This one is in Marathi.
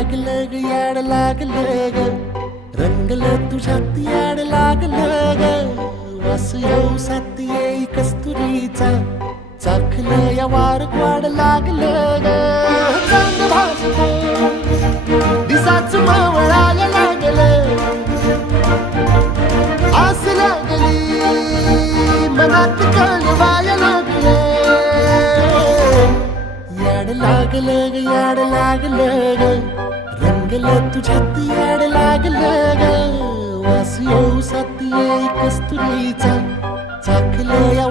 लागलं ग याड लागलं ग रंगलं तुझ्यात याड लागलं ग वास येऊ सात येई कस्तुरीचा चाखलं या वार वाड लागलं ग चांग भासतो दिसाच मावळायला लागलं आस लागली मनात कळवायला लागलं याड लागलं ग याड लागलं ग रंगलं तुझ्यात याड लागलं ग वास येऊ सात येई कस्तुरीचा चाखलं या